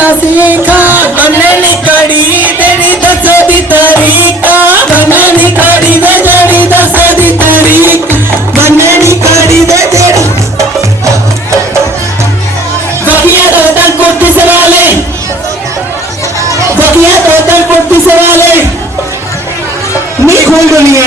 ਬਣਿਆ ਸੀ ਖਾ ਬੰਨਣ ਕੜੀ ਤੇਰੀ ਦੱਸਦੀ ਤਰੀਕਾ ਬੰਨਣ ਕੜੀ ਦੇ ਜਿਹੜੀ ਦੱਸਦੀ ਤਰੀਕ ਬੰਨਣ ਕੜੀ ਦੇ ਜਿਹੜੀ ਬਕੀਆ ਤੋਤਨ ਕੁੱਤੀ ਸਵਾਲੇ ਬਕੀਆ ਤੋਤਨ ਕੁੱਤੀ ਸਵਾਲੇ ਨੀ ਖੁੱਲ ਦੁਨੀਆ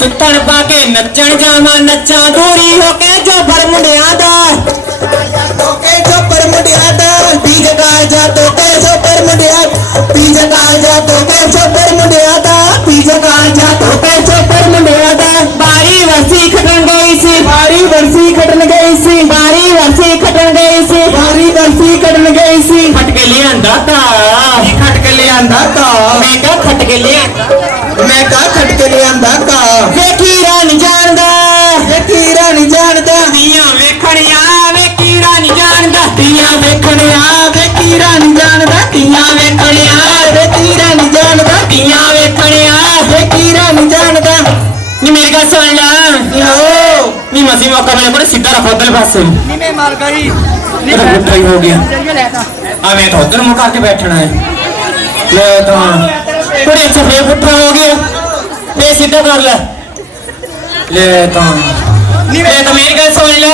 ਸੁੱਤਣ ਪਾ ਕੇ ਨੱਚਣ ਜਾਵਾਂ ਨੱਚਾਂ ਦੂਰੀ ਹੋ ਕੇ ਜੋ ਭਰ ਮੁੰਡਿਆਂ ਦਾ। ਤੋਕੇ ਚੋਪਰ ਮੁੰਡਿਆ ਦਾ ਪੀ ਜਗਾ ਜਾ ਤੋਕੇ ਚੋਪਰ ਮੁੰਡਿਆ ਪੀ ਜਗਾ ਜਾ ਤੋਕੇ ਚੋਪਰ ਮੁੰਡਿਆ ਦਾ। ਪੀ ਜਗਾ ਜਾ ਤੋਕੇ ਚੋਪਰ ਮੁੰਡਿਆ ਦਾ। ਬਾਰੀ ਵਰਸੀ ਖਟਣ ਗਈ ਸੀ। ਬਾਰੀ ਵਰਸੀ ਖਟਣ ਗਈ ਸੀ। ਬਾਰੀ ਵਰਸੀ ਖਟਣ ਗਈ ਸੀ। ਬਾਰੀ ਵਰਸੀ ਖਟਣ ਗਈ ਸੀ। ਖਟ ਕੇ ਲਿਆਂਦਾ ਤਾ। ਖਟ ਕੇ ਲਿਆਂਦਾ ਕਾ ਮੈਂ ਕਹਾ ਖਟ ਕੇ ਲਿਆਂਦਾ। ਮੈਂ ਕਾ ਖਟ ਕੇ सुन ली मसीह मौका मिला पड़े सीधा रखो उधर पासे नहीं मैं मर गई बुढ़ा ही हो गया हाँ मैं तो उधर मुँह करके बैठना है ले तो थोड़ी अच्छा फिर बुढ़ा हो गया ये सीधा कर ले ले तो ले तो मेरी गल सुन ले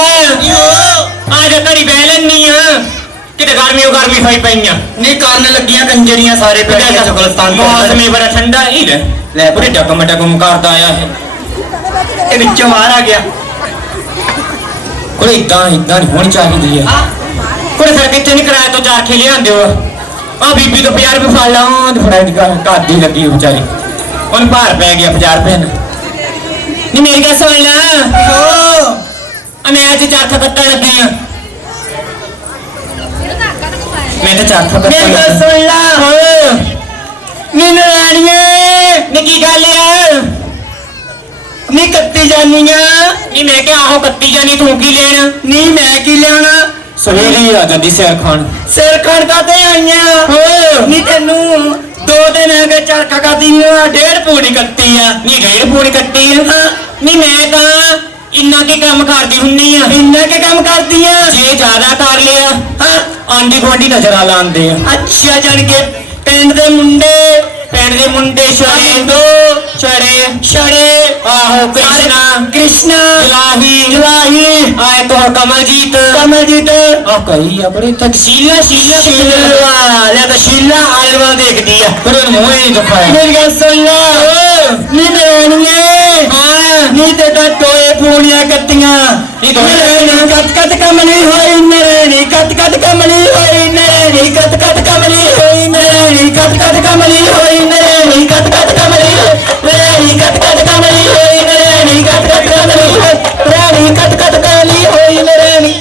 आज घड़ी बह लेनी है ਕਿਤੇ ਗਰਮੀ ਉਹ ਗਰਮੀ ਹੋਈ ਪਈਆਂ ਨਹੀਂ ਕਰਨ ਲੱਗੀਆਂ ਕੰਜਰੀਆਂ ਸਾਰੇ ਪਿੰਡ ਦੇ ਚਗਲਸਤਾਨ ਤੋਂ ਮੌਸਮੀ ਬੜਾ ਠੰਡਾ ਹੀ ਲੈ ਪੂਰੇ ਡੱਕ ਮਟਕ ਮੁਕਾਰਦਾ ਆਇਆ ਇਹ ਵਿੱਚੋਂ ਬਾਹਰ ਆ ਗਿਆ। ਕੋਲੇ ਇਦਾਂ ਇਦਾਂ ਹੋਣੀ ਚਾਹੀਦੀ ਹੈ। ਕੋਲੇ ਫਿਰ ਕਿੱਥੇ ਨਹੀਂ ਕਿਰਾਏ ਤੋਂ ਚਾਰ ਖੇ ਲਿਆਂਦੇ ਹੋ? ਆ ਬੀਬੀ ਤੋਂ 50 ਰੁਪਏ ਫੜ ਲਾਉਂ ਤੇ ਫੜਾਈ ਘਰ ਦੀ ਲੱਗੀ ਵਿਚਾਰੀ। ਉਹਨੂੰ ਭਾਰ ਪੈ ਗਿਆ 50 ਰੁਪਏ ਨਾਲ। ਨਹੀਂ ਮੇਰੀ ਗੱਲ ਸੁਣ ਲੈ। ਆ ਮੈਂ ਅੱਜ ਚਰਖਾ ਕੱਟਣ ਲੱਗੀ ਆ ਮੈਂ ਤਾਂ ਚਰਖਾ ਕੱਟਣ ਮੇਰੀ ਗੱਲ ਸੁਣ ਲਾ। ਹਾਂ। ਨੀ ਰਾਣੀਏ ਨੀ ਕੀ ਗੱਲ ਆ? ਨੀ ਕੱਤੀ ਜਾਨੀਆਂ। ਨਹੀਂ ਮੈਂ ਕਿਹਾ ਆਹੋ ਕੱਤੀ ਜਾਨੀ ਤੂੰ ਕੀ ਲੈਣਾ? ਨੀ ਮੈਂ ਕੀ ਲਿਆਉਣਾ? ਸਵੇਰੇ ਹੀ ਆ ਜਾਂਦੀ ਸਿਰ ਖਾਣ। ਸਿਰ ਖੜਕਾ ਤੇ ਆਈਆਂ? ਹੋਰ। ਨੀ ਤੈਨੂੰ ਦੋ ਦਿਨ ਹੋ ਗਏ ਚਰਖਾ ਕਰਦੀ ਨੂੰ ਡੇਢ ਪੂੜੀ ਕੱਤੀ ਆ। ਨਹੀਂ ਡੇਢ ਪੂਰੀ ਕੱਟੀ ਆ। ਨਹੀਂ ਮੈਂ ਤਾਂ ਇੰਨਾ ਕੀ ਕੰਮ ਕਰਦੀ ਹੁੰਨੀ ਆ। ਇੰਨਾ ਕੇ ਕੰਮ ਕਰਦੀਆਂ? ਜੇ ਜ਼ਿਆਦਾ ਕਰ ਲਿਆ ਹਾਂ। ਆਂਡੀ ਗਵਾਂਡੀ ਨਜ਼ਰ ਆ ਲਾਂਦੇ ਆ। ਅੱਛਾ ਜਾਣ ਕੇ ਪਿੰਡ ਦੇ ਮੁੰਡੇ ਪਿੰਡ ਦੇ ਮੁੰਡੇ ਛੜੇ ਦੋ ਛੜੇ ਛੜੇ ਆਹੋ ਕ੍ਰਿਸ਼ਨਾ ਕ੍ਰਿਸ਼ਨਾ ਜਲਾਹੀ ਜਲਾਹੀ ਆਏ ਤੋਂ ਕਮਲਜੀਤ ਕਮਲਜੀਤ। ਆ ਕਈ ਆ ਬੜੇ ਤੱਕ ਸ਼ੀਲਾ ਸ਼ੀਲਾ ਲੈ ਤਾਂ ਸ਼ੀਲਾ ਆਇਰਵਾ ਦੇਖਦੀ ਆ। ਪਰ ਮੂੰਹ ਹੀ ਨਹੀਂ ਦਿਖਾਇਆ। ਮੇਰੀ ਗੱਲ ਸੁਣ ਲੈ। ਨੀ ਮੇਣੀਏ ਹਾਂ। ਨੀ ਤੇ ਤਾਂ ਟੋਏ ਪੂਣੀਆਂ ਦੋਏ- ਨਰੇਣੀ ਕੱਤ ਕੱਤ ਕਮਲੀ ਹੋਈ ਨਰੇਣੀ ਕੱਤ ਕੱਤ ਕਮਲੀ ਹੋਈ ਨਰੇਣੀ ਕੱਤ ਕੱਤ ਕਮਲੀ ਹੋਈ ਨਰੇਣੀ ਕੱਤ ਕੱਤ ਕਮਲੀ ਹੋਈ ਨਰੇਣੀ ਕੱਤ ਕੱਤ ਕਮਲੀ ਹੋਈ ਨਰੇਣੀ ਕੱਤ ਕੱਤ ਕਮਲੀ ਹੋਈ ਨਰੇਣੀ ਕੱਤ ਕੱਤ ਕਮਲੀ ਹੋਈ ਨਰੇਣੀ ਕੱਤ ਕੱਤ ਕਮਲੀ ਹੋਈ ਨਰੇਣੀ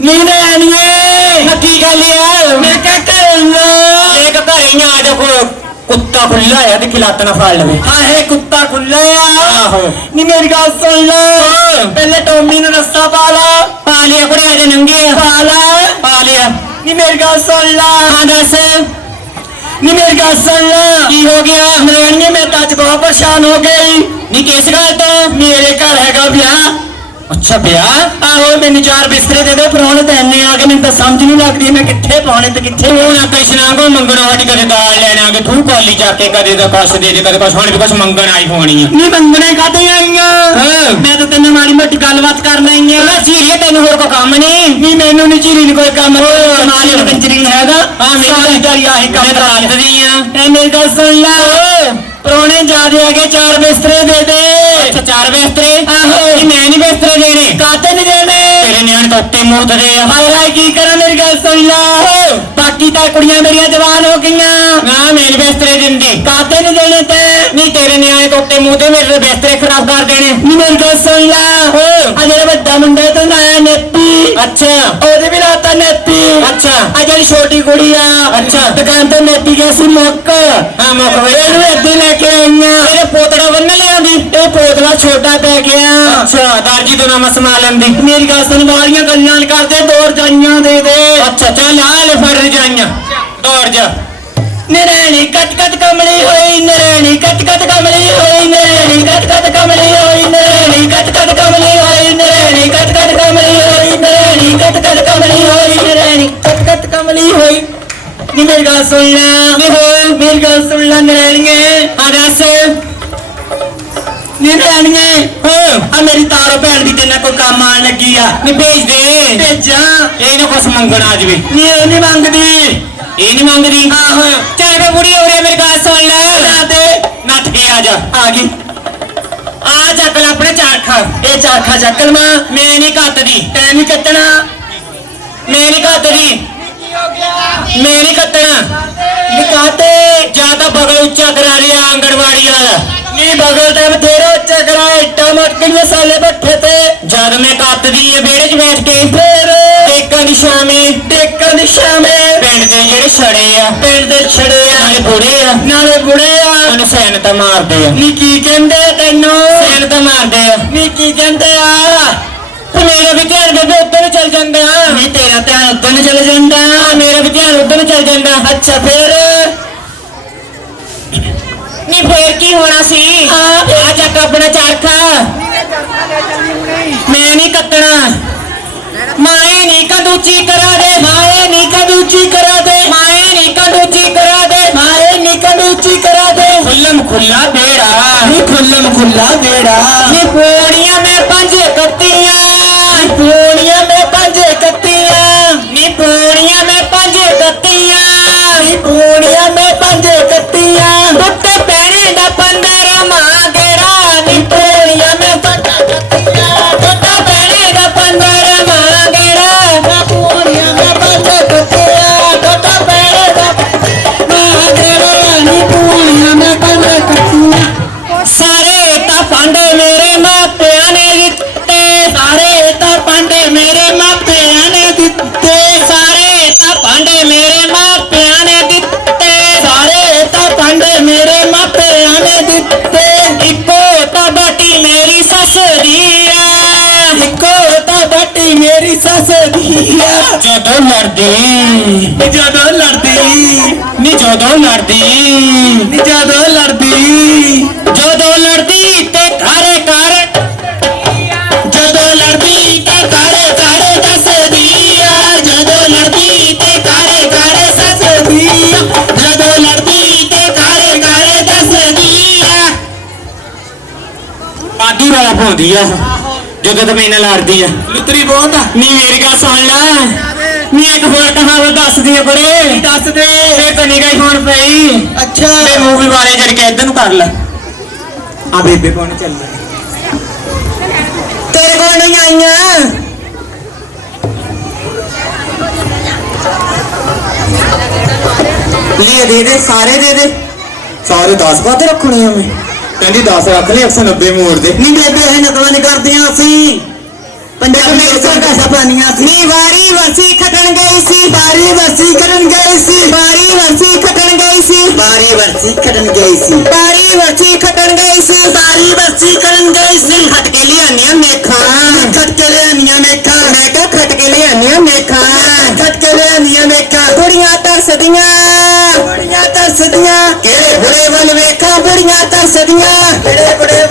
ਨੀ ਨਰੇਣੀਏ ਨੱਕੀ ਗੱਲ ਆ ਮੈਂ ਕਿਆ ਕਰਾਂ? ਇੱਕ ਘਰੇ ਆ ਜਾ ਕੋ ਕੁੱਤਾ ਖੁੱਲਾ ਆ ਤੇ ਖਿਲਾਤ ਨਾ ਫੜ ਲਵੇ। ਆਹੇ ਕੁੱਤਾ ਆਹੋ। ਨੀ ਮੇਰੀ ਗੱਲ ਸੁਣ ਲੈ। ਪਹਿਲੇ ਟੋਮੀ ਨੂੰ ਰੱਸਾ ਪਾ ਲਾ। ਪਾ ਲਿਆ ਕੁੜੇ ਅਜੇ ਨੰਗੇ ਪਾ ਲਾ। ਪਾ ਲਿਆ। ਨੀ ਮੇਰੀ ਗੱਲ ਸੁਣ ਲਾ। ਹਾਂ ਦੱਸ। ਨੀ ਮੇਰੀ ਗੱਲ ਸੁਣ ਲਾ। ਕੀ ਹੋ ਗਿਆ? ਨਰੇਣੀਏ ਮੈਂ ਤਾਂ ਅੱਜ ਬਹੁਤ ਪਰੇਸ਼ਾਨ ਹੋ ਗਈ ਨੀ ਕਿਸ ਗੱਲ ਤੋਂ? ਮੇਰੇ ਘਰ ਹੈਗਾ ਵਿਆਹ। ਅੱਛਾ ਵਿਆਹ ਆਹੋ ਮੈਨੂੰ ਚਾਰ ਬਿਸਤਰੇ ਦੇ ਦੇ ਪਰੌਣੇ ਤੇ ਇੰਨੇ ਆ ਕੇ ਮੈਨੂੰ ਤਾਂ ਸਮਝ ਨਹੀਂ ਲੱਗਦੀ ਮੈਂ ਕਿੱਥੇ ਪਾਉਣੇ ਤੇ ਕਿੱਥੇ ਤੂੰ ਨਾ ਕ੍ਰਿਸ਼ਨਾ ਕੋ ਮੰਗਣ ਵਾਟੀ ਕਦੇ ਦਾਲ ਲੈਣਾ ਕਿ ਤੂੰ ਕਾਲੀ ਜਾ ਕੇ ਕਦੇ ਦਾ ਕੁਛ ਦੇ ਦੇ ਕਦੇ ਕੁਛ ਹੁਣ ਵੀ ਕੁਛ ਮੰਗਣ ਆਈ ਹੋਣੀ ਆ। ਨੀ ਮੰਗਣੇ ਕਾਤੇ ਆਈਆਂ। ਮੈਂ ਤਾਂ ਤੈਨੂੰ ਮਾੜੀ ਮੋਟੀ ਗੱਲਬਾਤ ਕਰਨ ਆਈਆਂ ਮੈਂ ਚੀਰੀਏ ਤੈਨੂੰ ਹੋਰ ਕੋ ਕੰਮ ਨਹੀਂ ਨੀ ਮੈਨੂੰ ਨੀ ਚੀਰੀ ਨੀ ਕੋਈ ਕੰਮ। ਮਾਲੀ ਨੂੰ ਕੰਜਰੀ ਨੀ ਹੈਗਾ। ਹਾਂ, ਮੇਰੀ ਦਿਹਾੜੀ ਆਹੀ ਕੰਮ ਮੈਂ ਕਰਾ ਤਾਂ ਦੱਸਦੀ ਆ। ਐ ਮੇਰੀ ਗੱਲ ਸੁਣ ਲੈ। ਪਰੌਣੇ ਜਾਦੇ ਆ ਕੇ ਚਾਰ ਬਿਸਤਰੇ ਦੇ ਦੇ। ਅੱਛਾ ਚਾਰ ਬਿਸਤਰੇ? ਆਹੋ। ਨੀ ਮੈਂ ਨਹੀਂ ਬਿਸਤਰੇ ਦੇਣੇ। ਕਾਤੇ ਨੀ ਦੇਣੇ? ਤੇਰੇ ਨਿਆਣੇ ਤਾਂ ਉੱਤੇ ਮੁੜਦੇ ਆ। ਹਾਏ ਹਾਏ ਕੀ ਕਰਾਂ ਮੇਰੀ ਗੱਲ ਸੁਣ ਲੈ। ਬਾਕੀ ਤਾਂ ਕੁੜੀਆਂ ਮੇਰੀਆਂ ਜਵਾਨ ਹੋ ਗਈਆਂ। ਨਾ ਮੈਂ ਨੀ ਬਿਸਤਰੇ ਦਿੰਦੀ। ਕਾਤੇ ਨੀ ਦੇਣੇ ਤੇ? ਨਹੀਂ ਤੇਰੇ ਨਿਆਣੇ ਤਾਂ ਉੱਤੇ ਮੂੰਹ ਤੇ ਮੇਰੇ ਬਿਸਤਰੇ ਖਰਾਬ ਕਰ ਦੇਣੇ। ਨੀ ਮੇਰੀ ਗੱਲ ਸੁਣ ਲੈ। ਆ ਜਿਹੜਾ ਵੱਡਾ ਮੁੰਡਾ ਤੇ ਨਾ ਨੇਪੀ ਅੱਛਾ। ਉਹਦੇ ਵੀ ਲਾਤਾ ਨੇਤੀ। ਅੱਛਾ। ਆ ਜਿਹੜੀ ਛੋਟੀ ਕੁੜੀ ਆ ਅੱਛਾ। ਦੁਕਾਨ ਤੋਂ ਨੇਤੀ ਗਿਆ ਸੀ ਮੁੱਕ। ਹਾਂ ਮੁੱਕ ਗਈ। ਇਹਨੂੰ ਹੀ ਲੈ ਕੇ ਆਈਆਂ। ਇਹਨੇ ਪੋਤੜਾ ਬੰਨ ਲਿਆਂਦੀ? ਇਹ ਪੋਤਲਾ ਛੋਟਾ ਪੈ ਗਿਆ। ਅੱਛਾ ਦਰਜੀ ਤੋਂ ਨਾਮ ਸਮਾ ਲੈਂਦੀ। ਮੇਰੀ ਗੱਲ ਸੁਣ ਵਾਲੀਆਂ ਗੱਲਾਂ ਕਰਦੇ ਦੋ ਰਜਾਈਆਂ ਦੇ ਦੇ। ਅੱਛਾ ਚੱਲ ਆ ਲੈ ਫੜ ਰਜਾਈਆਂ। ਦੌੜ ਜਾ। ਨਰੈਣੀ ਕਟ ਕਟ ਕਮਲੀ ਹੋਈ ਨਰੈਣੀ ਕਟ ਕਟ ਕਮਲੀ ਹੋਈ ਨਰੈਣੀ ਕਟ ਕਟ ਕਮਲੀ ਹੋਈ ਨਰੈਣੀ ਕਟ ਕਟ ਕਮਲੀ ਹੋਈ ਨਰੈਣੀ ਕਟ ਕਟ ਕਮਲੀ ਹੋਈ ਨੀ ਹੋਏ ਮੇਰੀ ਗੱਲ ਸੁਣ ਲੈ ਨਰੈਣੀਏ ਆ ਦੱਸ ਨੀ ਹਾਂ ਆ ਮੇਰੀ ਤਾਰੋ ਭੈਣ ਦੀ ਤੇਨਾਂ ਕੋਈ ਕੰਮ ਆਣ ਲੱਗੀ ਆ ਨੀ ਭੇਜ ਦੇ ਭੇਜਾਂ ਇਹ ਨਾ ਕੁਛ ਮੰਗਣ ਆ ਜਵੇ ਨੀ ਇਹ ਨਹੀਂ ਮੰਗਦੀ ਇਹ ਨਹੀਂ ਮੰਗਦੀ ਆਹੋ ਚੱਲ ਵੇ ਬੁੜੀ ਉਰੇ ਮੇਰੀ ਗੱਲ ਸੁਣ ਲੈ ਦੇ ਨੱਠ ਕੇ ਆ ਜਾ ਆ ਗਈ ਆ ਚੱਕ ਲੈ ਆਪਣੇ ਚਾਰਖਾ ਇਹ ਚਾਖਾ ਚੱਕਲ ਮਾਂ ਮੈਂ ਨਹੀਂ ਕੱਤਦੀ ਤੈਨੂੰ ਕੱਟਣਾ ਮੈਂ ਨਹੀਂ ਕੱਤਦੀ ਮੈਂ ਨਹੀਂ ਕੱਟਣਾ। ਨਿਕਾਤੇ ਜਾਂ ਤਾਂ ਬਗਲ ਉੱਚਾ ਕਰਾ ਲਿਆ ਆਂਗਣਵਾੜੀ ਵਾਲਾ। ਨੀ ਬਗਲ ਤੇ ਬਥੇਰਾ ਉੱਚਾ ਕਰਾਏ ਇੱਟਾਂ ਮਟਕੀਆਂ ਸਾਲੇ ਬੱਠੇ ਤੇ। ਜਦ ਮੈਂ ਕੱਤਦੀ ਆ ਵਿਹੜੇ 'ਚ ਬੈਠ ਕੇ। ਫੇਰ? ਟੇਕਾਂ ਦੀ ਛਾਵੇਂ ਟੇਕਣ ਦੀ ਸ਼ਾਮੇ। ਪਿੰਡ ਦੇ ਜਿਹੜੇ ਛੜੇ ਆ। ਪਿੰਡ ਦੇ ਛੜੇ ਆ। ਨਾਲੇ ਬੁੜੇ ਆ। ਨਾਲੇ ਬੁੜੇ ਆ। ਉਹਨੂੰ ਸੈਨ ਤਾਂ ਮਾਰਦੇ ਆ। ਨੀ ਕੀ ਕਹਿੰਦੇ ਆ ਤੈਨੂੰ? ਸੈਨ ਤਾਂ ਮਾਰਦੇ ਆ। ਨੀ ਕੀ ਕਹਿੰਦੇ ਆ? ਤੇ ਮੇਰਾ ਵੀ ਧਿਆਨ ਬੇਬੇ ਉੱਧਰ ਨੂੰ ਚੱਲ ਜਾਂਦਾ। ਨੀ ਤੇਰਾ ਧਿਆਨ ਉਧਰ ਨੂੰ ਚਲੇ ਜਾਂਦਾ। ਮੇਰਾ ਵੀ ਧਿਆਨ ਉੱਧਰ ਨੂੰ ਚੱਲ ਜਾਂਦਾ। ਅੱਛਾ ਫੇਰ? ਨਹੀਂ ਫੇਰ ਕੀ ਹੋਣਾ ਸੀ। ਆ ਚੱਕ ਆਪਣਾ ਚਰਖਾ। ਮੈਂ ਨਹੀਂ ਕੱਟਣਾ। ਮਾਏ ਨਹੀਂ ਕੰਦੂਚੀ ਕਰਾ ਦੇ ਮਾਏ ਨੀ ਕਦੂਚੀ ਕਰਾ ਦੇ ਮਾਏ ਨਹੀਂ ਕੰਦੂਚੀ ਕਰਾ ਦੇ। ਮਾਏ ਨੀ ਕਦੂਚੀ ਕਰਾ ਦੇ। ਖੁੱਲਮ ਖੁੱਲਾ ਬੇੜਾ। ਪੂਣੀਆਂ ਮੈਂ ਪੰਜ ਕੱਤੀਆਂ। ਪੂਣੀਆਂ ਮੈਂ ਪੰਜ ਕੱਤੀਆਂ। ਨੀ ਪੂਣੀਆਂ ਮੈਂ ਪੰਜ ਕੱਤੀਆਂ। ਪੂਣੀਆਂ ਮੈਂ ਪੰਜ ਕੱਤੀਆਂ। ਟੁੱਟੇ ਪੈਣੇ ਵਾਲਾ ਪਾਉਂਦੀ ਆ। ਜਦੋਂ ਤੇ ਮੇਰੇ ਨਾਲ ਲੜਦੀ ਆ। ਲੁਤਰੀ ਬਹੁਤ ਆ। ਨੀ ਮੇਰੀ ਗੱਲ ਸੁਣ ਲੈ। ਨੀ ਇੱਕ ਹੋਰ ਕਹਾਵਤ ਦੱਸਦੀ ਆ ਕੁੜੇ। ਦੱਸ ਦੇ? ਇਹ ਤਾਂ ਨਿਗਾਹ ਹੀ ਹੁਣ ਪਈ। ਅੱਛਾ। ਤੇ ਮੂਵੀ ਵਾਲੇ ਜਰ ਕੇ ਇਧਰ ਨੂੰ ਕਰ ਲੈ। ਆ ਬੇਬੇ ਕੋਣ ਚੱਲ ਤੇਰੇ ਕੋਲ ਨਹੀਂ ਆਈਆਂ। ਲਈ ਦੇ ਦੇ ਸਾਰੇ ਦੇ ਦੇ। ਸਾਰੇ 10 ਬਾਤ ਰੱਖਣੇ ਆ ਮੈਂ ਕਹਿੰਦੀ 10 ਰੱਖ ਲਈ 190 ਮੋੜ ਦੇ। ਨੀ ਬੇਬੇ ਇਹ ਨਕਲਾਂ ਨਹੀਂ ਕਰਦੀਆਂ ਅਸੀਂ। ਪੰਜਾਬ ਵਿੱਚ ਸਾਡਾ ਸਪਾਨੀਆਂ ਸੀ ਨੀ ਵਾਰੀ ਵਰਸੀ ਖਟਣ ਗਈ ਸੀ ਵਾਰੀ ਵਰਸੀ ਕਰਨ ਗਈ ਸੀ ਵਾਰੀ ਵਰਸੀ ਖਟਣ ਗਈ ਸੀ ਵਾਰੀ ਵਰਸੀ ਖਟਣ ਗਈ ਸੀ ਵਾਰੀ ਵਰਸੀ ਖਟਣ ਗਈ ਸੀ ਵਾਰੀ ਵਰਸੀ ਕਰਨ ਗਈ ਸੀ ਖਟ ਕੇ ਲਿਆਨੀਆਂ ਮੇਖਾਂ ਖਟ ਕੇ ਲਿਆਨੀਆਂ ਮੇਖਾਂ ਮੈਂ ਕਿਹਾ ਖਟ ਕੇ ਲਿਆਨੀਆਂ ਮੇਖਾਂ ਖਟ ਕੇ ਲਿਆਨੀਆਂ ਮੇਖਾਂ ਕੁੜੀਆਂ ਤਰਸਦੀਆਂ ਕੁੜੀਆਂ ਤਰਸਦੀਆਂ ਕਿਹੜੇ ਬੁੜੇ ਵੱਲ ਵੇਖਾਂ ਬੁੜੀਆਂ ਤਰਸਦੀਆਂ ਕਿਹੜੇ ਬੁੜੇ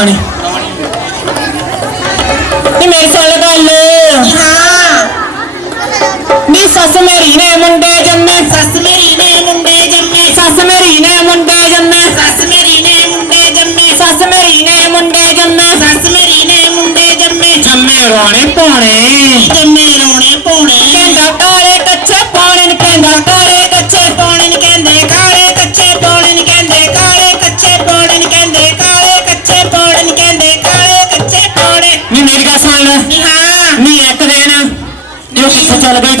ਦਾਣੇ ਨੀ ਮੇਰੇ ਸਾਲ ਗੱਲ। ਹਾਂ ਨੀ ਸੱਸ ਮੇਰੀ ਨੇ ਮੁੰਡੇ ਜੰਮੇ। ਸੱਸ ਮੇਰੀ ਨੇ ਮੁੰਡੇ ਜੰਮੇ। ਸੱਸ ਮੇਰੀ ਨੇ ਮੁੰਡੇ ਜੰਮੇ। ਸੱਸ ਮੇਰੀ ਨੇ ਮੁੰਡੇ ਜੰਮੇ। ਸੱਸ ਮੇਰੀ ਨੇ ਮੁੰਡੇ ਜੰਮੇ। ਸੱਸ ਮੇਰੀ ਨੇ ਮੁੰਡੇ ਜੰਮੇ। ਜੰਮੇ ਰੋਣੇ ਪਾਉਣੇ ਜੰਮੇ ਰੋਣੇ ਪੋਣੇ ਕਹਿੰਦਾ ਕਾਲੇ ਕੱਚੇ ਪਾਉਣੇ ਨੀ ਕਹਿੰਦਾ ਕਾਲੇ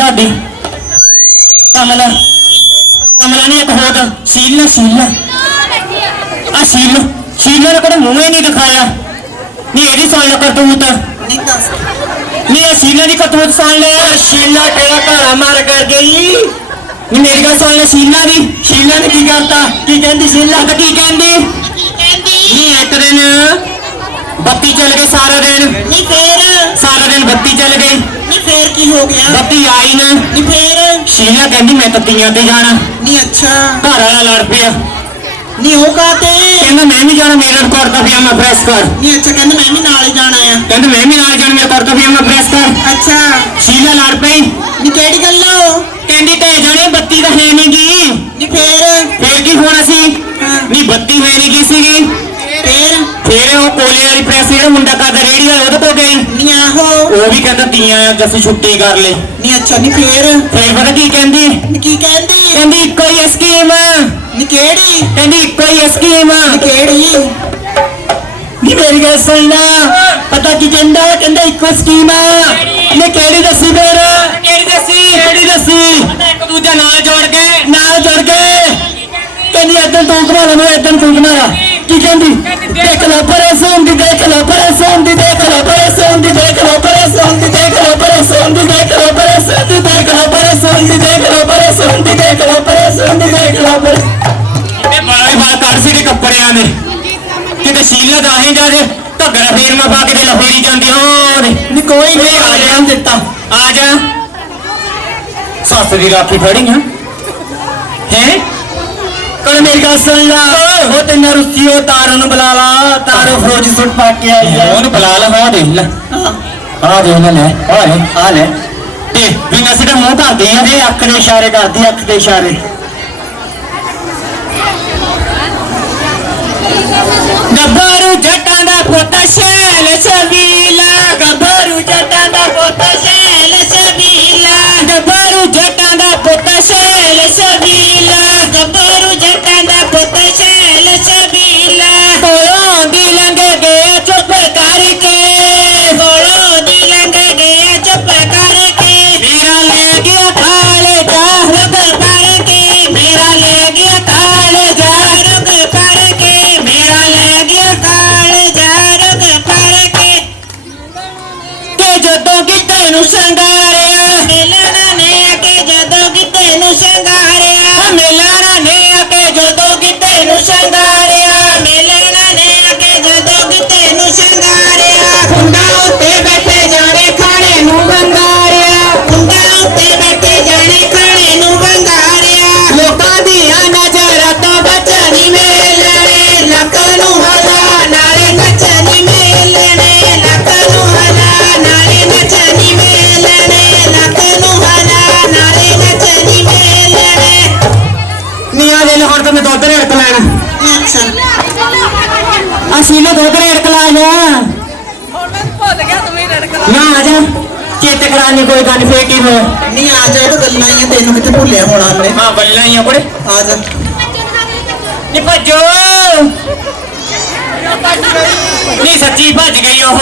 ਤੁਹਾਡੀ। ਕਮਲ। ਕਮਲਾ ਨੇ ਇੱਕ ਹੋਰ ਸ਼ੀਲਾ ਸ਼ੀਲਾ ਆ ਸ਼ੀਲਾ ਸ਼ੀਲਾ ਨੇ ਕਦੇ ਮੂੰਹ ਹੀ ਨਹੀਂ ਦਿਖਾਇਆ। ਨਹੀਂ ਇਹਦੀ ਸੁਣ ਲੈ ਕਰਤੂਤ। ਨਹੀਂ ਨਹੀਂ ਇਹ ਸ਼ੀਲਾ ਦੀ ਕਰਤੂਤ ਸੁਣ ਲੈ। ਸ਼ੀਲਾ ਤੇਰਾ ਘੜਾ ਮਾਰ ਕਰ ਗਈ ਨਹੀਂ ਮੇਰੀ ਗੱਲ ਸੁਣ ਲੈ ਸ਼ੀਲਾ ਦੀ ਸ਼ੀਲਾ ਨੇ ਕੀ ਕਰਤਾ? ਕੀ ਕਹਿੰਦੀ ਸ਼ੀਲਾ ਤਾਂ ਕੀ ਕਹਿੰਦੀ? ਨਹੀਂ ਇੱਕ ਦਿਨ ਬੱਤੀ ਚੱਲ ਗਈ ਸਾਰਾ ਦਿਨ। ਨਹੀਂ ਫੇਰ? ਸਾਰਾ ਦਿਨ ਬੱਤੀ ਚੱਲ ਗਈ। ਨਹੀਂ ਫੇਰ ਕੀ ਹੋ ਗਿਆ? ਬੱਤੀ ਆਈ ਨਾ। ਨਹੀਂ ਫੇਰ? ਸ਼ੀਲਾ ਕਹਿੰਦੀ ਮੈਂ ਤਾਂ ਤੀਆਂ ਤੇ ਜਾਣਾ। ਨਹੀਂ ਅੱਛਾ। ਘਰ ਵਾਲਾ ਲੜ ਪਿਆ। ਨਹੀਂ ਉਹ ਕਾਤੇ ਕਹਿੰਦਾ ਮੈਂ ਵੀ ਜਾਣਾ ਮੇਰਾ ਰਿਕਾਰਡ ਦਾ ਪਜਾਮਾ ਪ੍ਰੈਸ ਕਰ। ਨਹੀਂ ਅੱਛਾ ਕਹਿੰਦਾ ਮੈਂ ਵੀ ਨਾਲ ਹੀ ਜਾਣਾ ਆ। ਕਹਿੰਦਾ ਮੈਂ ਵੀ ਨਾਲ ਜਾਣਾ ਮੇਰਾ ਰਿਕਾਰਡ ਦਾ ਪਜਾਮਾ ਪ੍ਰੈਸ ਕਰ। ਅੱਛਾ। ਸ਼ੀਲਾ ਲੜ ਪਈ। ਨਹੀਂ ਕਿਹੜੀ ਗੱਲੋਂ ਕਹਿੰਦੀ ਤੇ ਜਾਣੇ ਬੱਤੀ ਤਾਂ ਹੈ ਨਹੀਂ ਗੀ ਨਹੀਂ ਫੇਰ? ਫੇਰ ਕੀ ਹੋਣਾ ਸੀ। ਨਹੀਂ ਬੱਤੀ ਹੈ ਨਹੀਂ ਗੀ ਸੀਗੀ। ਫੇਰ ਫੇਰ ਉਹ ਕੋਲੇ ਵਾਲੀ ਪ੍ਰੈਸ ਜਿਹੜਾ ਮੁੰਡਾ ਕਰਦਾ ਰੇੜੀ ਵਾਲਾ ਉਹਦੇ ਕੋਲ ਗਈ ਨਹੀਂ ਆਹੋ ਉਹ ਵੀ ਕਹਿੰਦਾ ਤੀਆਂ ਆ ਤੇ ਅਸੀਂ ਛੁੱਟੀ ਕਰ ਲਈ ਨਹੀਂ ਅੱਛਾ ਨਹੀਂ ਫੇਰ? ਫੇਰ ਪਤਾ ਕੀ ਕਹਿੰਦੀ? ਨਹੀਂ ਕੀ ਕਹਿੰਦੀ? ਕਹਿੰਦੀ ਇੱਕੋ ਹੀ ਸਕੀਮ ਨਹੀਂ ਕਿਹੜੀ? ਕਹਿੰਦੀ ਇੱਕੋ ਹੀ ਸਕੀਮ ਨਹੀਂ ਕਿਹੜੀ? ਨੀ ਮੇਰੀ ਗੱਲ ਸੁਣ ਲੈ। ਪਤਾ ਕੀ ਕਹਿੰਦਾ? ਕਹਿੰਦਾ ਇੱਕੋ ਸਕੀਮ ਆ। ਨੇ ਕਿਹੜੀ ਦੱਸੀ ਫੇਰ? ਕਿਹੜੀ ਦੱਸੀ? ਕਿਹੜੀ ਦੱਸੀ? ਇੱਕ ਦੂਜਾ ਨਾਲ ਜੋੜ ਕੇ ਨਾਲ ਜੋੜ ਕੇ ਕਹਿੰਦੀ ਇਦਾਂ ਤੂੰ ਘੁਮਾ ਲਾ ਮੈਂ ਇਦਾਂ ਤੂੰ ਘੁਮਾ ਲਾ। ਕੀ ਕਹਿੰਦੀ ਦੇਖ ਲੈ ਪਰੇਸ਼ਾਨ ਦੀ ਦੇਖ ਲੈ ਪਰੇਸ਼ਾਨ ਦੀ ਦੇਖ ਲੈ ਪਰੇਸ਼ਾਨ ਦੀ ਦੇਖ ਲੈ ਪਰੇਸ਼ਾਨ ਦੀ ਦੇਖ ਲੈ ਪਰੇਸ਼ਾਨ ਦੀ ਦੇਖ ਲੈ ਪਰੇਸ਼ਾਨ ਦੀ ਦੇਖ ਲੈ ਪਰੇਸ਼ਾਨ ਦੀ ਦੇਖ ਲੈ ਪਰੇਸ਼ਾਨ ਦੀ ਦੇਖ ਲੈ ਪਰੇਸ਼ਾਨ ਦੀ ਦੇਖ ਲੈ ਪਰੇਸ਼ਾਨ ਇਹ ਬਾਰੇ ਬਾਤ ਕਰ ਸੀ ਦੇ ਕੱਪੜਿਆਂ ਨੇ ਕਿਤੇ ਸ਼ੀਲਾ ਦਾ ਹੀ ਜਾ ਦੇ ਘੱਗਰਾ ਫੇਰਮਾ ਪਾ ਕੇ ਤੇ ਲਫੇਰੀ ਜਾਂਦੀ ਹਾਂ ਨਹੀਂ ਕੋਈ ਨਹੀਂ ਆ ਜਾਣ ਦਿੱਤਾ ਆ ਜਾ ਸੱਸ ਦੀ ਰਾਖੀ ਫੜੀ ਆ ਹੈ ਕੋਲ ਮੇਰੀ ਗੱਲ ਸੁਣ ਲਾ। ਉਹ ਤੇ ਨਰੁੱਸੀ ਉਹ ਤਾਰੋ ਨੂੰ ਬੁਲਾ ਲਾ। ਤਾਰੋ ਫਰੋਜ ਸੁੱਟ ਪਾ ਕੇ ਆਈ ਆ। ਉਹਨੂੰ ਬੁਲਾ ਲਾ ਹਾਂ ਦੇਖ ਲੈ। ਆ ਦੇਖ ਲੈ ਆ ਲੈ। ਆ ਲੈ। ਤੇ ਬਿਨਾਂ ਸਿੱਧਾ ਮੂੰਹ ਕਰਦੀ ਆ। ਤੇ ਅੱਖ ਦੇ ਇਸ਼ਾਰੇ ਕਰਦੀ ਅੱਖ ਦੇ ਇਸ਼ਾਰੇ। ਗੱਭਰੂ ਜੱਟਾਂ ਦਾ ਪੁੱਤ ਸ਼ੈਲ ਛਬੀਲਾ ਗੱਭਰੂ ਜੱਟਾਂ ਦਾ ਪੁੱਤ ਸ਼ੈਲ ਛਬੀਲਾ ਗੱਭਰੂ ਜੱਟਾਂ ਦਾ ਪੁੱਤ ਸ਼ੈਲ ਛਬੀਲਾ Tambor, ya cana, potencia, la sabina. ਹਾਂ ਬੱਲਾਂ ਹੀ ਆ ਕੋੜੇ ਆ ਜਾ ਨੀ ਭੱਜੋ ਨਹੀਂ ਸੱਚੀ ਭੱਜ ਗਈ ਉਹ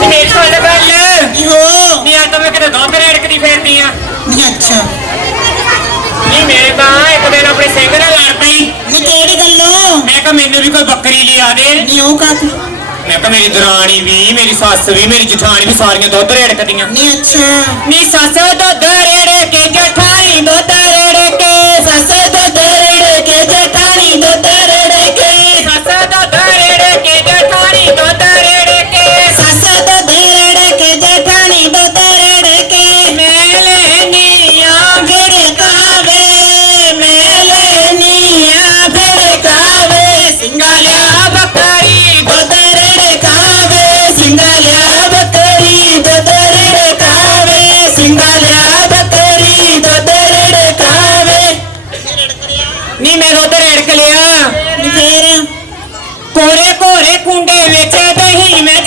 ਮੇਰੀ ਸੁਣ ਗੱਲ ਕੀ ਹੋ ਨੀ ਆ ਤਾਂ ਮੈਂ ਕਿਤੇ ਦੁੱਧ ਰੇੜਕਦੀ ਫੇਰਦੀ ਆ ਨਹੀਂ ਅੱਛਾ ਨਹੀਂ ਮੇਰੇ ਤਾਂ ਇੱਕ ਦਿਨ ਆਪਣੇ ਸਿੰਘ ਨਾਲ ਲੜ ਪਈ ਨਹੀਂ ਕਿਹੜੀ ਗੱਲੋਂ ਮੈਂ ਕਿਹਾ ਮੈਨੂੰ ਵੀ ਕੋਈ ਬੱਕਰੀ ਲਿਆ ਦੇ ਨਹੀਂ ਉਹ ਕਾਤੇ ਮੈਂ ਕਿਹਾ ਮੇਰੀ ਦਰਾਣੀ ਵੀ ਮੇਰੀ ਸੱਸ ਵੀ ਮੇਰੀ ਜਠਾਣੀ ਵੀ ਸਾਰੀਆਂ ਦੁੱਧ ਰੇੜਕਦੀਆਂ ਨਹੀਂ ਅੱਛਾ। ਨੀ ਸੱਸ ਦੁੱਧ ਰੇੜੇ ਕੇ ਜਠਾਣੀ ਦੁੱਧ ਰੇੜੇ ਕੇ ਸੱਸ ਦੁੱਧ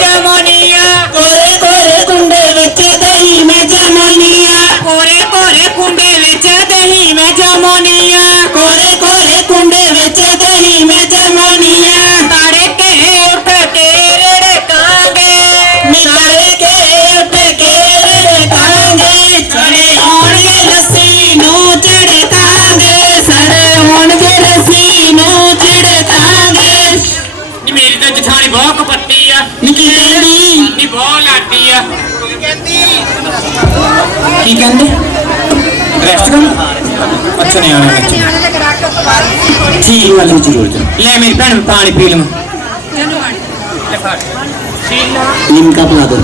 ਜਮਾਨੀਆ ਕੋਰੇ ਕੋਰੇ ਕੁੰਡੇ ਵਿੱਚ ਦਹੀਂ ਮੈਂ ਜਮਾਨੀਆ ਕੋਰੇ ਕੋਰੇ ਕੁੰਡੇ ਵਿੱਚ ਦਹੀਂ ਮੈਂ ਜਮਾਨੀਆ ਕੋਰੇ ਕੋਰੇ ਕੁੰਡੇ ਵਿੱਚ ਦਹੀਂ ਬਹੁਤ ਲਾਡੀ ਆ। ਕੀ ਕਹਿੰਦੀ? ਕੀ ਕਹਿੰਦੇ ਰੈਸਟੋਰੈਂਟ ਅੱਛਾ ਨਹੀਂ ਆਣਾ ਠੀਕ ਆ ਜੀ ਜ਼ਰੂਰ ਜੀ ਲੈ ਮੇਰੀ ਭੈਣ ਨੂੰ ਪਾਣੀ ਪੀ ਲਵਾਂ। ਚਲੋ ਪਾਣੀ ਲੈ ਫੜ। ਸੀਲਾ ਨਿੰਮ ਕਾ ਪਲਾ ਦੋ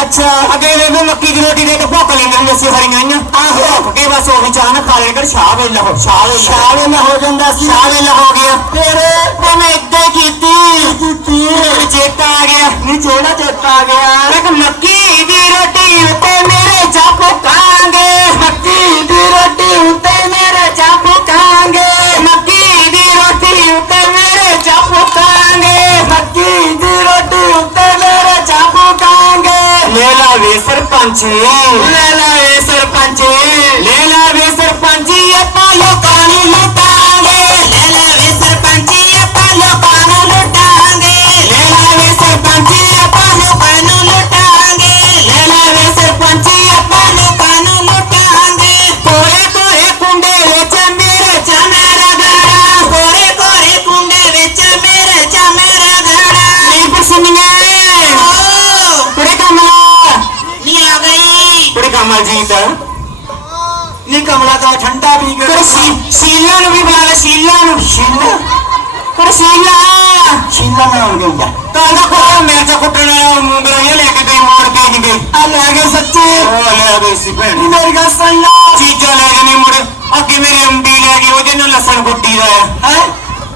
ਅੱਛਾ ਅੱਗੇ ਵੇਲੋ ਮੱਕੀ ਦੀ ਰੋਟੀ ਦੇ ਕੇ ਭੁੱਖ ਲੈਂਦੇ ਹੁੰਦੇ ਸੀ ਹਰੀਆਂ ਆਈਆਂ। ਆਹ ਭੁੱਖ ਕੇ ਬਸ ਉਹੀ ਚਾਹ ਨਾ ਖਾ ਲੈਣ ਸ਼ਾਹ ਵੇਲਾ ਹੋ ਸ਼ਾਹ ਵੇਲਾ। ਸ਼ਾਹ ਵੇਲਾ ਹੋ ਜਾਂਦਾ ਸੀ। ਸ਼ਾਹ ਵੇਲਾ ਹੋ ਗਿਆ। ਫਿਰ ਉਹਨੇ ਇੱਦਾਂ ਕੀਤੀ। ਕੀਤੀ? ਚੇਤਾ ਆ ਗਿਆ। ਨਹੀਂ ਚੇੜਾ ਚੇਤਾ ਆ ਗਿਆ। ਇੱਕ ਮੱਕੀ ਦੀ ਰੋਟੀ unto all. ਬੱਚੇ। ਲੈ ਗਈ ਸੀ ਭੈਣ। ਨੀ ਮੇਰੀ ਗੱਲ ਸੁਣ ਲਾ। ਚੀਜ਼ਾਂ ਲੈ ਗਏ ਨੇ ਮੁੜ। ਅੱਗੇ ਮੇਰੀ ਅੰਬੀ ਲੈ ਗਈ ਉਹਦੇ ਨਾਲ ਲਸਣ ਗੁੱਡੀ ਦਾ ਹੈ?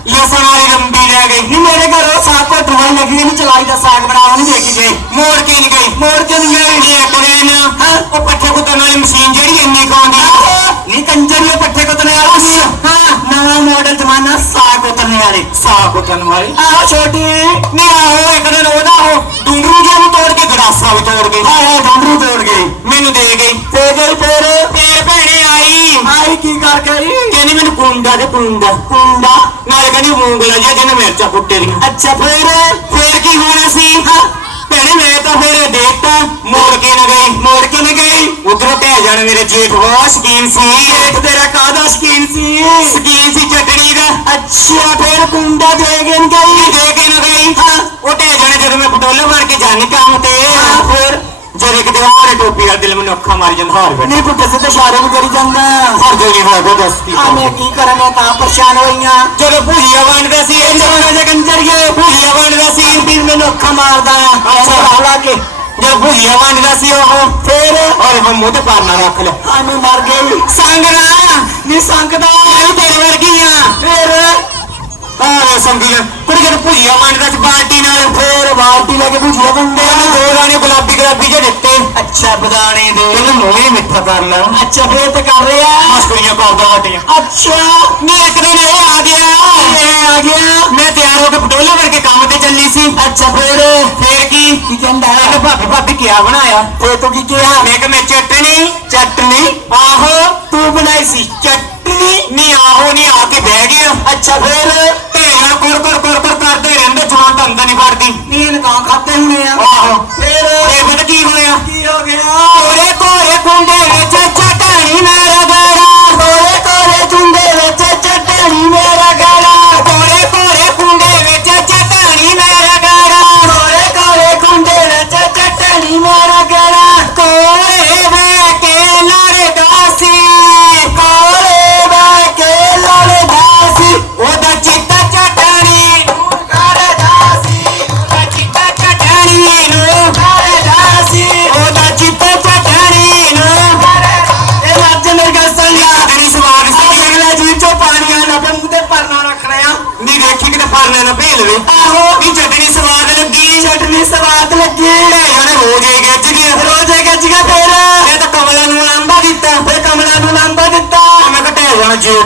ਲਸਣ ਵਾਲੀ ਅੰਬੀ ਲੈ ਗਈ। ਨੀ ਮੇਰੇ ਘਰੋਂ ਸਾਗ ਕੋ ਦਵਾਈ ਲੱਗੀ ਨਹੀਂ ਚਲਾਈ ਦਾ ਸਾਗ ਬਣਾ ਉਹਨੇ ਦੇ ਕੇ ਗਈ। ਮੋੜ ਕੇ ਨਹੀਂ ਗਈ। ਮੋੜ ਕੇ ਨਹੀਂ ਗਈ। ਇਹ ਕਰੇ ਨਾ ਹਾਂ? ਉਹ ਪੱਠੇ ਕੁੱਤਣ ਵਾਲੀ ਮਸ਼ੀਨ ਜਿਹੜੀ ਇੰਨੀ ਕਾਉਂਦੀ ਨਹੀਂ ਕੰਜਰੀਏ ਪੱਠੇ ਕੁੱਤਣ ਵਾਲਾ ਹਾਂ। ਹਾਂ ਨਵਾਂ ਮਾਡਲ ਜ਼ਮਾਨਾ ਸਾਗ ਕੁੱਤਣ ਵਾਲੇ। ਸਾਗ ਕੁੱਤਣ ਵਾਲੀ। ਆਹ ਛੋਟੀ ਨਹੀਂ ਆਹੋ ਇੱਕ ਦਿਨ ਉਹਦਾ ਉਹ ਡੂੰਗਰੂ ਜਿਹਾ ਵੀ ਤੋੜ ਕੇ ਗੜਾਸਾ ਵੀ ਤੋੜ ਗਈ। ਹਾਂ ਹਾਂ ਡੂੰਗਰੂ ਤੋੜ ਗਈ। ਮੈਨੂੰ ਦੇ ਗਈ। ਦੇ ਗਈ ਫੇਰ? ਫੇਰ ਭੈਣੇ ਆਈ। ਆਈ ਕੀ ਕਰ ਗਈ ਕਹਿੰਦੀ ਮੈਨੂੰ ਕੁੰਡਾ ਦੇ ਕੁੰਡਾ। ਕੁੰਡਾ? ਨਾਲੇ ਕਹਿੰਦੀ ਮੂੰਗਲਾ ਜਿਹਾ ਜਿਹਨੇ ਮਿਰਚਾਂ ਕੁੱਟੇ ਦੀਆਂ। ਅੱਛਾ ਫੇਰ? ਫੇਰ ਕੀ ਹੋਣਾ ਸੀ? ਹਾਂ। ਭੈਣੇ ਮੈਂ ਤਾਂ ਫੇਰ ਦੇਖਤਾ ਮੋੜ ਕੇ ਨਾ ਗਈ ਮੋੜ ਕੇ ਨਾ ਗਈ। ਉਧਰੋਂ ਢਹਿ ਜਾਣ ਮੇਰੇ ਜੇਠ ਬਹੁਤ ਸ਼ਕੀਨ ਸੀ। ਜੇਠ ਤੇਰਾ ਕਾਹਦਾ ਸ਼ਕੀਨ ਸੀ? ਸ਼ਕੀਨ ਸੀ ਚਟਣੀ ਦਾ। ਅੱਛਾ ਫੇਰ ਕੁੰਡਾ ਦੇ ਨੀ ਗਈ। ਦੇ ਕੇ ਨਾ ਗਈ। ਹਾਂ। ਉਹ ਢਹਿ ਜਾਣੇ ਜਦੋਂ ਮੈਂ ਪਟੋਲੇ ਮਾਰ ਕੇ ਜਾਣੀ ਕੰਮ ਤੇ। ਹਾਂ ਫੇਰ? ਜਦ ਕਿਤੇ ਹਾਰੇ ਟੋਪੀ ਵਾਲਾ ਦਿਲ ਮੈਨੂੰ ਅੱਖਾਂ ਮਾਰੀ ਜਾਂਦਾ ਹਾਰ ਨਹੀਂ ਪੁੱਟੇ ਸਿੱਧੇ ਇਸ਼ਾਰੇ ਵੀ ਕਰੀ ਜਾਂਦਾ। ਹਰ ਜੋ ਨਹੀਂ ਹੋਇਆ ਦੱਸ ਕੀ ਆ ਮੈਂ ਕੀ ਕਰਾਂ ਮੈਂ ਤਾਂ ਪਰੇਸ਼ਾਨ ਹੋਈਆਂ। ਜਦੋਂ ਭੂਲੀਆ ਬਣਦਾ ਸੀ ਸੋਨਾ ਜਿਹਾ ਕੰਜਰੀਏ। ਭੂਲੀਆ ਬਣਦਾ ਸੀ ਵੀ ਮੈਨੂੰ ਅੱਖਾਂ ਮਾਰਦਾ ਅੱਛਾ। ਹਾਲਾ ਕੇ। ਜਦ ਭੂਲੀਆ ਬਣਦਾ ਸੀ ਉਹ ਫੇਰ ਔਰ ਮੈਂ ਮੂੰਹ ਤੇ ਪਾਰਨਾ ਰੱਖ ਲਿਆ ਆ ਮੈਂ ਮਰ ਗਈ। ਸੰਗ ਨਾ ਨਹੀਂ ਸੰਗਦਾ ਤੇਰੇ ਵਰਗੀ ਆ ਫੇਰ ਆਹ ਸੰਗੀਆਂ ਕੁੜੀ ਜਦ ਭੁਜੀਆ ਵੰਡਦਾ ਸੀ ਬਾਲਟੀ ਨਾਲ ਫੇਰ ਬਾਲਟੀ ਲੈ ਕੇ ਭੁਜੀਆ ਵੰਡੇ ਦੋ ਦਾਣੇ ਗੁਲਾਬੀ ਗੁਲਾਬੀ ਜਿਹੇ ਦਿੱਤੇ ਅੱਛਾ ਬਦਾਣੇ ਦੇ। ਇਹਨੂੰ ਮੂੰਹ ਹੀ ਮਿੱਠਾ ਕਰ ਲਾ। ਅੱਛਾ ਫੇਰ ਤੇ ਕਰ ਰਿਹਾ। ਮਸਕਰੀਆਂ ਕਰਦਾ ਹਟੀਆਂ ਅੱਛਾ ਮੈਂ ਇੱਕ ਦਿਨ ਇਹ ਆ ਗਿਆ। ਇਹ ਆ ਗਿਆ। ਮੈਂ ਤਿਆਰ ਹੋ ਕੇ ਪਟੋਲੇ ਵਰ ਕੇ ਕੰਮ ਤੇ ਚੱਲੀ ਸੀ। ਅੱਛਾ ਫੇਰ? ਫੇਰ ਕੀ? ਕੀ ਕਹਿੰਦਾ? ਹੈ ਭਾਬੀ ਭਾਬੀ ਕੀ ਬਣਾਇਆ? ਫੇਰ ਤੂੰ ਕੀ ਕਿਹਾ? ਮੈਂ ਕਿ ਮੈਂ ਚਟਣੀ ਚਟਣੀ ਆਹੋ। ਤੂੰ ਬਣਾਈ ਸੀ ਚਟਣੀ ਨਹੀਂ ਆਹੋ ਨਹੀਂ ਆ ਕੇ ਬਹਿ ਗਿਆ ਅੱਛਾ ਫੇਰ? ਢੇਰਾਂ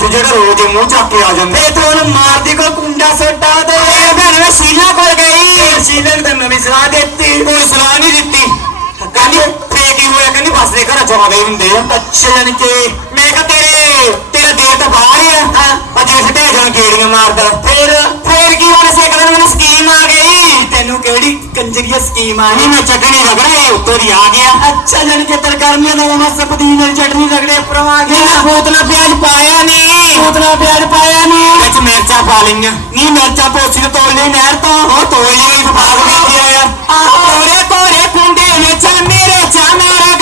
ਜੇਠ ਜਿਹੜਾ ਰੋਜ਼ ਹੀ ਮੂੰਹ ਚੱਕ ਕੇ ਆ ਜਾਂਦਾ ਤੂੰ ਉਹਨੂੰ ਮਾਰਦੀ ਕੋ ਕੁੰਡਾ ਸੱਟਾ ਦੇ। ਭੈਣ ਮੈਂ ਸ਼ੀਲਾ ਕੋਲ ਗਈ। ਸ਼ੀਲਾ ਨੂੰ ਤਾਂ ਨਵੀਂ ਸਲਾਹ ਦਿੱਤੀ। ਕੋਈ ਸਲਾਹ ਨਹੀਂ ਦਿੱਤੀ। ਕਹਿੰਦੀ ਫੇਰ ਕੀ ਹੋਇਆ? ਕਹਿੰਦੀ ਬਸ ਦੇ ਘਰ ਚਵਾ ਗਏ ਹੁੰਦੇ ਆ। ਅੱਛਾ ਜਾਨ ਕਿ ਮੈਂ ਕਿਹਾ ਤੇਰੇ ਤੇਰਾ ਦੇਰ ਤਾਂ ਬਾਹਰ ਆ। ਹਾਂ। ਅਜੇ ਫਟੇ ਜਾਣ ਗੇੜੀਆਂ ਮਾਰਦਾ। ਫੇਰ? ਫੇਰ ਕੀ ਹੋਣਾ ਸੀ ਇੱਕ ਦਿਨ ਮੈਨੂੰ ਸਕੀਮ ਆ ਗਈ। ਤੈਨੂੰ ਕਿਹੜੀ ਕੰਜਰੀਆ ਸਕੀਮ ਆ? ਗਈ ਮੈਂ ਚਟਣੀ ਰਗੜਾ ਉੱਤੋਂ ਦੀ ਆ ਗਿਆ। ਅੱਛਾ ਜਾਨ ਕਿ ਤੇਰੇ ਗਰਮੀਆਂ ਦਾ ਮਸ ਪਦੀਨ ਵਾਲੀ ਚਟਣੀ ਰਗੜੇ ਉੱਪਰੋਂ ਆ ਗਿਆ ਬੋਤਲਾ ਪਿਆਜ਼ ਪਾਇਆ ਨਹੀਂ। ਬੋਤਲਾ ਪਿਆਜ਼ ਪਾਇਆ ਨਹੀਂ। ਵਿੱਚ ਮਿਰਚਾਂ ਪਾ ਲਈਆਂ। ਨਹੀਂ ਮਿਰਚਾਂ ਪੋਸੀ ਤੋਂ ਤੋੜ ਲਈ ਨਹਿਰ ਤੋਂ। ਉਹ ਤੋੜ ਲਈ ਫਾਗ ਵੇਖਿਆ ਆ ਕੋਰੇ ਕੋਰੇ ਕੁੰਡੇ ਵਿੱਚ ਮੇਰੇ ਚਾ ਮੇਰਾ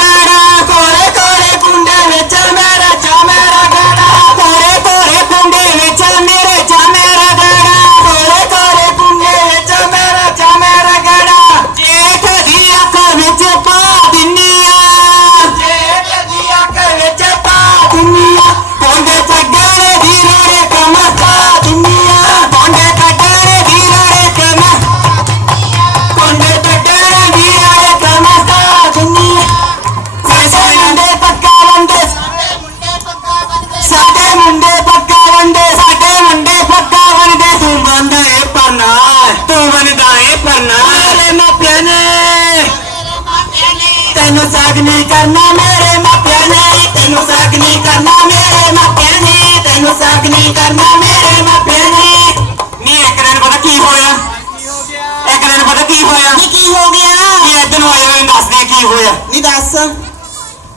ਨਹੀਂ ਦੱਸ।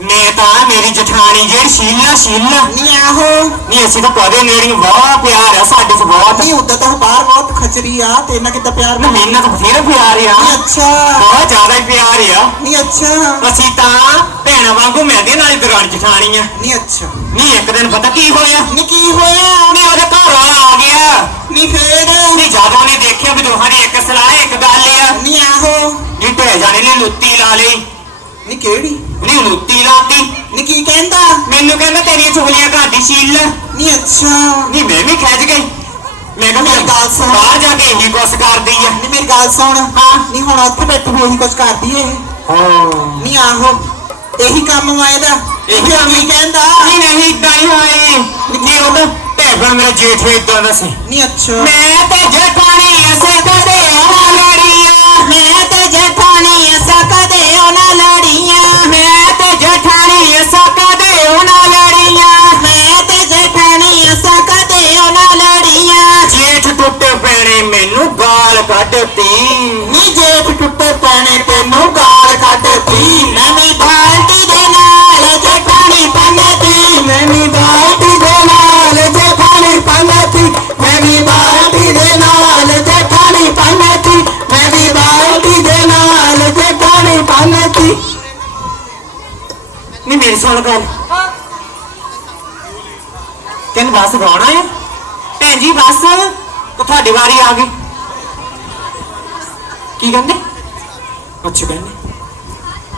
ਮੈਂ ਤਾਂ ਮੇਰੀ ਜਠਾਣੀ ਜਿਹੜੀ ਸ਼ੀਲਾ ਸ਼ੀਲਾ ਨਹੀਂ ਆਹੋ। ਨਹੀਂ ਅਸੀਂ ਤਾਂ ਕਦੇ ਨੇੜੀ ਬਹੁਤ ਪਿਆਰ ਆ ਸਾਡੇ ਚ ਬਹੁਤ। ਨਹੀਂ ਉਦਾਂ ਤਾਂ ਬਾਹਰ ਬਹੁਤ ਖਚਰੀ ਆ ਤੇ ਇਹਨਾਂ ਕਿੱਦਾਂ ਪਿਆਰ ਨਾ ਮੇਰੇ ਨਾਲ ਤਾਂ ਬਥੇਰਾ ਪਿਆਰ ਆ। ਨਹੀਂ ਅੱਛਾ। ਬਹੁਤ ਜ਼ਿਆਦਾ ਹੀ ਪਿਆਰ ਆ। ਨਹੀਂ ਅੱਛਾ। ਅਸੀਂ ਤਾਂ ਭੈਣਾਂ ਵਾਂਗੂ ਮਿਲਦੇ ਨਾਲ ਦਰਾਣੀ ਜਠਾਣੀ ਆ। ਨਹੀਂ ਅੱਛਾ। ਨਹੀਂ ਇੱਕ ਦਿਨ ਪਤਾ ਕੀ ਹੋਇਆ? ਨਹੀਂ ਕੀ ਹੋਇਆ? ਨਹੀਂ ਉਹਦੇ ਘਰ ਵਾਲਾ ਆ ਗਿਆ। ਨਹੀਂ ਫੇਰ? ਨਹੀਂ ਜਦ ਉਹਨੇ ਦੇਖਿਆ ਵੀ ਦੋਹਾਂ ਦੀ ਇੱਕ ਸਲਾਹ ਇੱਕ ਗੱਲ ਆ। ਨਹੀਂ ਆਹੋ। ਨਹੀਂ ਢਹਿ ਜਾਣੇ ਨੇ ਲੁੱਤੀ ਲਾ ਲਈ। ਨਹੀਂ ਕਿਹੜੀ? ਨਹੀਂ ਲੁੱਤੀ ਲਾਤੀ। ਨਹੀਂ ਕੀ ਕਹਿੰਦਾ? ਮੈਨੂੰ ਕਹਿੰਦਾ ਤੇਰੀਆਂ ਚੁਗਲੀਆਂ ਘਰ ਦੀ ਸ਼ੀਲ। ਨਹੀਂ ਅੱਛਾ। ਨਹੀਂ ਮੈਂ ਵੀ ਖਿੱਚ ਗਈ ਮੈਂ ਕਿਹਾ ਮੇਰੀ ਗੱਲ ਸੁਣ। ਬਾਹਰ ਜਾ ਕੇ ਇਹੀ ਕੁਛ ਕਰਦੀ ਆ। ਨਹੀਂ ਮੇਰੀ ਗੱਲ ਸੁਣ। ਹਾਂ। ਨਹੀਂ ਹੁਣ ਉੱਥੇ ਬੈਠੀ ਹੋਈ ਕੁਝ ਕਰਦੀ ਏ। ਹਾਂ। ਨਹੀਂ ਆਹੋ ਇਹੀ ਕੰਮ ਵਾ ਇਹਦਾ। ਇਹੀ ਕੀ ਕਹਿੰਦਾ? ਨਹੀਂ ਨਹੀਂ ਇਦਾਂ ਹੀ ਹੋਏ। ਨਹੀਂ ਉਹਦਾ ਭੈਣ ਮੇਰਾ ਜੇਠ ਇਦਾਂ ਦਾ ਸੀ। ਨਹੀਂ ਅੱਛਾ। ਮੈਂ ਤੇ ਜਠਾਣੀ ਐਸੇ ਕਦੇ ਉਹਨਾਂ ਲੜੀਆਂ ਮੈਂ ਤੇ ਜਠਾਣੀ ਐਸਾ ਕਦੇ ਉਹਨਾਂ ਲੜੀਆਂ ਮੈਂ ਤੇ ਜਠਾਣੀ ਐਸਾ ਕਦੇ ਉਹਨਾਂ ਮੇਰੀ ਸੁਣ ਗੱਲ। ਕਿੰਨ ਬਸ ਗਾਉਣਾ ਹੈ? ਭੈਣ ਜੀ ਬਸ। ਉਹ ਤੁਹਾਡੀ ਵਾਰੀ ਆ ਗਈ। ਕੀ ਕਹਿੰਦੇ? ਅੱਛਾ ਕਹਿੰਦੇ।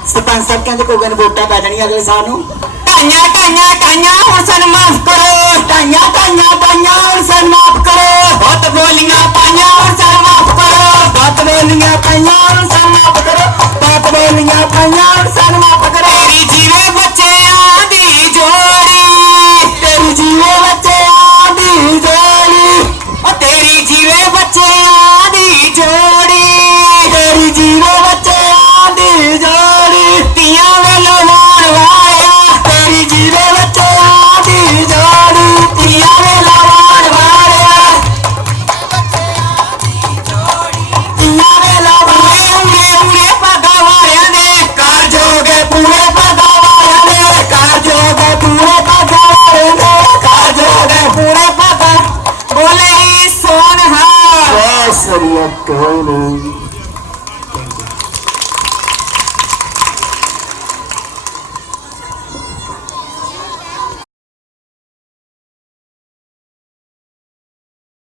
ਸਰਪੰਚ ਸਾਹਿਬ ਕਹਿੰਦੇ ਕੋਈ ਗੱਲ ਵੋਟਾਂ ਪੈ ਜਾਣੀਆਂ ਅਗਲੇ ਸਾਲ ਨੂੰ। ਟਾਈਆਂ ਟਾਈਆਂ ਟਾਈਆਂ ਹੁਣ ਸਾਨੂੰ ਮਾਫ ਕਰੋ। ਟਾਈਆਂ ਟਾਈਆਂ ਟਾਈਆਂ ਹੁਣ ਸਾਨੂੰ ਮਾਫ ਕਰੋ। ਬਹੁਤ ਬੋਲੀਆਂ ਪਾਈਆਂ ਹੁਣ ਸਾਨੂੰ ਮਾਫ ਕਰੋ। ਬਹੁਤ ਬੋਲੀਆਂ ਪਾਈਆਂ ਹੁਣ ਸਾਨੂੰ ਮਾਫ ਕਰੋ। ਬਹੁਤ ਬੋਲੀਆਂ ਪਾਈਆਂ